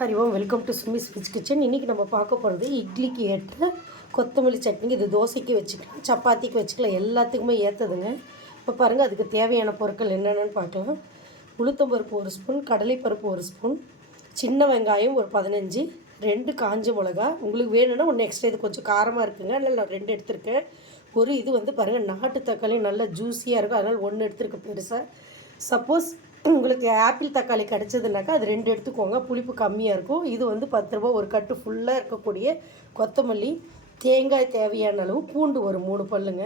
Hari Om, welcome to Sumi's விச் kitchen. இன்றைக்கி நம்ம பார்க்க போகிறது இட்லிக்கு ஏற்ற கொத்தமல்லி சட்னி. இது தோசைக்கு வச்சுக்கலாம், சப்பாத்திக்கு வச்சுக்கலாம், எல்லாத்துக்குமே ஏற்றதுங்க. இப்போ பாருங்கள், அதுக்கு தேவையான பொருட்கள் என்னென்னு பார்க்கலாம். உளுத்தம்பருப்பு 1 ஸ்பூன், கடலைப்பருப்பு 1 ஸ்பூன், சின்ன வெங்காயம் ஒரு 15, 2 காஞ்ச மிளகா. உங்களுக்கு வேணும்னா ஒன்று எக்ஸ்ட்ரா, இது கொஞ்சம் காரமாக இருக்குங்க, அதனால் நான் 2 எடுத்திருக்கேன். ஒரு இது பாருங்கள், நாட்டு தக்காளி நல்லா ஜூஸியாக இருக்கும், அதனால் 1 எடுத்துருக்கேன் பெருசாக. சப்போஸ் உங்களுக்கு ஆப்பிள் தக்காளி கிடச்சதுனாக்கா அது 2 எடுத்துக்கோங்க, புளிப்பு கம்மியாக இருக்கும். இது 10 ரூபா ஒரு கட்டு ஃபுல்லாக இருக்கக்கூடிய கொத்தமல்லி, தேங்காய் தேவையான அளவு, பூண்டு ஒரு 3 பல்லுங்க.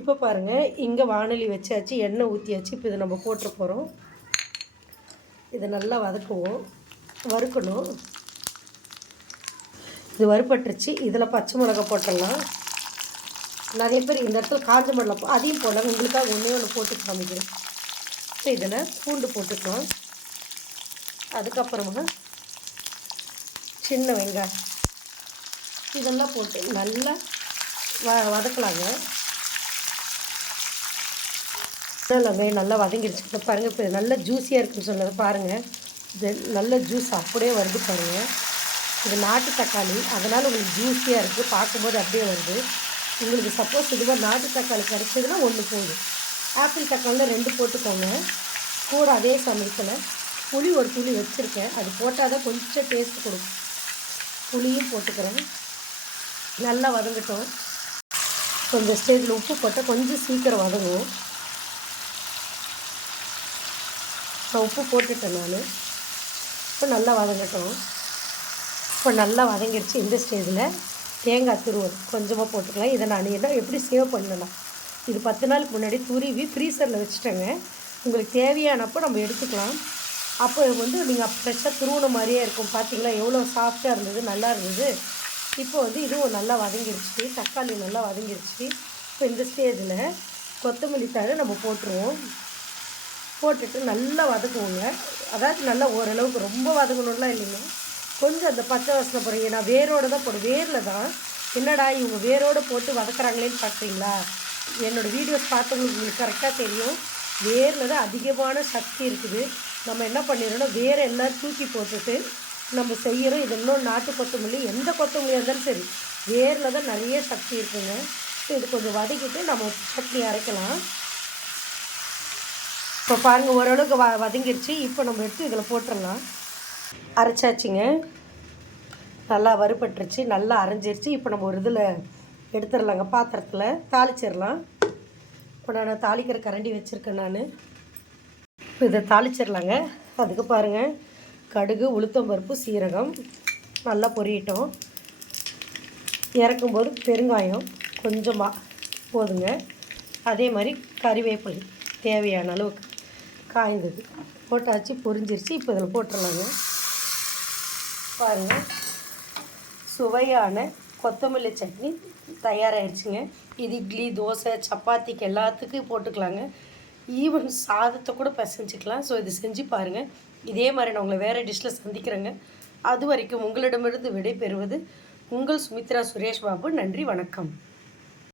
இப்போ பாருங்கள், இங்கே வானொலி வச்சாச்சு, எண்ணெய் ஊற்றியாச்சு. இப்போ இதை நம்ம போட்டுற போகிறோம். இதை நல்லா வதக்குவோம், வறுக்கணும். இது வறுப்பட்டுருச்சு. இதில் பச்சை மிளகா போட்டுடலாம். நிறைய பேர் இந்த இடத்துல காஞ்ச மிளகா அதையும் போடலாம், உங்களுக்காக ஒன்று போட்டு காமிக்கிறேன். இப்போ இதில் பூண்டு போட்டுக்கலாம். அதுக்கப்புறமா சின்ன வெங்காயம் இதெல்லாம் போட்டு நல்லா வதக்கலாங்க. வெங்காயம் நல்லா வதங்கிடுச்சு. இப்போ பாருங்கள், இப்போ நல்லா ஜூஸியாக இருக்குன்னு சொன்னது பாருங்கள். இது நல்ல ஜூஸ் அப்படியே வருது பாருங்கள். இது நாட்டு தக்காளி, அதனால் உங்களுக்கு ஜூஸியாக இருக்குது, பார்க்கும்போது அப்படியே வருது. உங்களுக்கு சப்போஸ் இதுவாக நாட்டு தக்காளி கிடச்சதுன்னா 1 போதும். ஆப்பிள் தக்காளியில் 2 போட்டுக்கோங்க. கூட அதே சமயத்தில் புளி ஒரு துளி வச்சுருக்கேன், அது போட்டால் தான் கொஞ்சம் டேஸ்ட் கொடுக்கும். புளியும் போட்டுக்கிறேன். நல்லா வதங்கட்டும். கொஞ்சம் ஸ்டேஜில் உப்பு போட்டால் கொஞ்சம் சீக்கிரம் வதங்கும். நான் உப்பு போட்டுட்டேன் நான். இப்போ நல்லா வதங்கட்டும். இப்போ நல்லா வதங்கிடுச்சு. இந்த ஸ்டேஜில் தேங்காய் துருவல் கொஞ்சமாக போட்டுக்கலாம். இதை நான் எப்படி சேவ் பண்ணலாம், இது 10 நாளுக்கு முன்னாடி துருவி ஃப்ரீசரில் வச்சுட்டேங்க. உங்களுக்கு தேவையானப்போ நம்ம எடுத்துக்கலாம். அப்போ நீங்கள் ஃப்ரெஷ்ஷாக துருவின மாதிரியே இருக்கும். பார்த்தீங்களா எவ்வளோ சாஃப்டாக இருந்தது, நல்லா இருந்தது. இப்போ இதுவும் நல்லா வதங்கிடுச்சு, தக்காளி நல்லா வதங்கிடுச்சு. இப்போ இந்த ஸ்டேஜில் கொத்தமல்லி தழை நம்ம போட்டுருவோம். போட்டுட்டு நல்லா வதக்குவோங்க. அதாவது நல்லா ஓரளவுக்கு ரொம்ப வதங்கணும்லாம் இல்லைங்க, கொஞ்சம் அந்த பச்சை வாசனை போடுறீங்க. நான் வேரோடு தான் போடுவேன், வேரில் தான். என்னடா இவங்க வேரோடு போட்டு வதக்குறாங்களேன்னு பார்க்குறீங்களா? என்னோடய வீடியோஸ் பார்த்தவங்களுக்கு உங்களுக்கு கரெக்டாக தெரியும். வேரில் தான் அதிகமான சக்தி இருக்குது. நம்ம என்ன பண்ணிடணும்னா வேரை எல்லாம் தூக்கி போட்டுட்டு நம்ம செய்கிறோம். இது இன்னும் நாட்டு கொத்தமல்லி, எந்த கொத்தமல்லியாக இருந்தாலும் சரி, வேரில் தான் நிறைய சக்தி இருக்குங்க. இது கொஞ்சம் வதக்கிட்டு நம்ம சட்னி அரைக்கலாம். இப்போ பாருங்கள், ஓரளவுக்கு வதங்கிடுச்சு. இப்போ நம்ம எடுத்து இதில் போட்டுடலாம். அரைச்சாச்சுங்க, நல்லா வறுபட்டுருச்சு, நல்லா அரைஞ்சிருச்சு. இப்போ நம்ம ஒரு இதில் எடுத்துடலாங்க, பாத்திரத்தில் தாளிச்சிடலாம். இப்போ நான் தாளிக்கிற கரண்டி வச்சுருக்கேன் நான். இப்போ இதை தாளிச்சிடலாங்க. அதுக்கு பாருங்கள், கடுகு, உளுத்தம்பருப்பு, சீரகம் நல்லா பொரியட்டும். இறக்கும்போது பெருங்காயம் கொஞ்சமாக போதுங்க. அதே மாதிரி கறிவேப்பிலை தேவையான அளவுக்கு காய்ந்தது போட்டாச்சு, பொரிஞ்சிருச்சு. இப்போ இதில் போட்டுடலாங்க. பாருங்கள், சுவையான கொத்தமல்லி சட்னி தயாராகிடுச்சுங்க. இது இட்லி, தோசை, சப்பாத்திக்கு எல்லாத்துக்கும் போட்டுக்கலாங்க. ஈவன் சாதத்தை கூட பிசைஞ்சிக்கலாம். ஸோ இது செஞ்சு பாருங்கள். இதே மாதிரி நான் உங்களை வேறு டிஷ்ஷில் சந்திக்கிறேங்க. அது வரைக்கும் உங்களிடமிருந்து விடை பெறுவது உங்கள் சுமித்ரா சுரேஷ் பாபு. நன்றி, வணக்கம்.